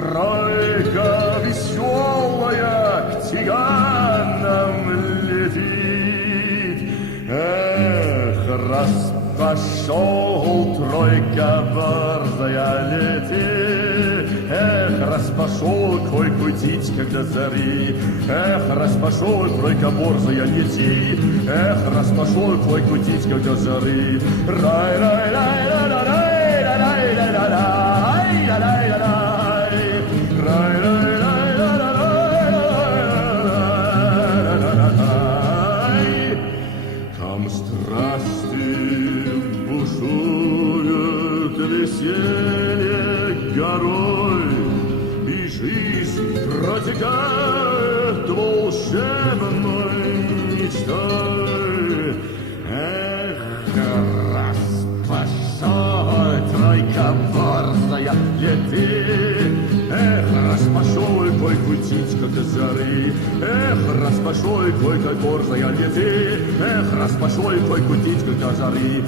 Тройка веселая к тиганам летит. Эх, раз пошел, тройка борзая летит. Эх, раз пошел, кой кутить, когда зари. Эх, раз пошел, тройка борзая летит. Эх, раз пошел, кой кутить, когда зари. Рай-рай-рай-рай-рай. Там страсти бушуют, веселье горой, и жизнь протекает волшебной мечтой. Эх, раз пошел, тройка борзая летит. Эх, раз пошел, кой кутить, как до жары. Эх, раз пошел, кой борзая летит. Эх, раз пошел, кой кутить, как до жары.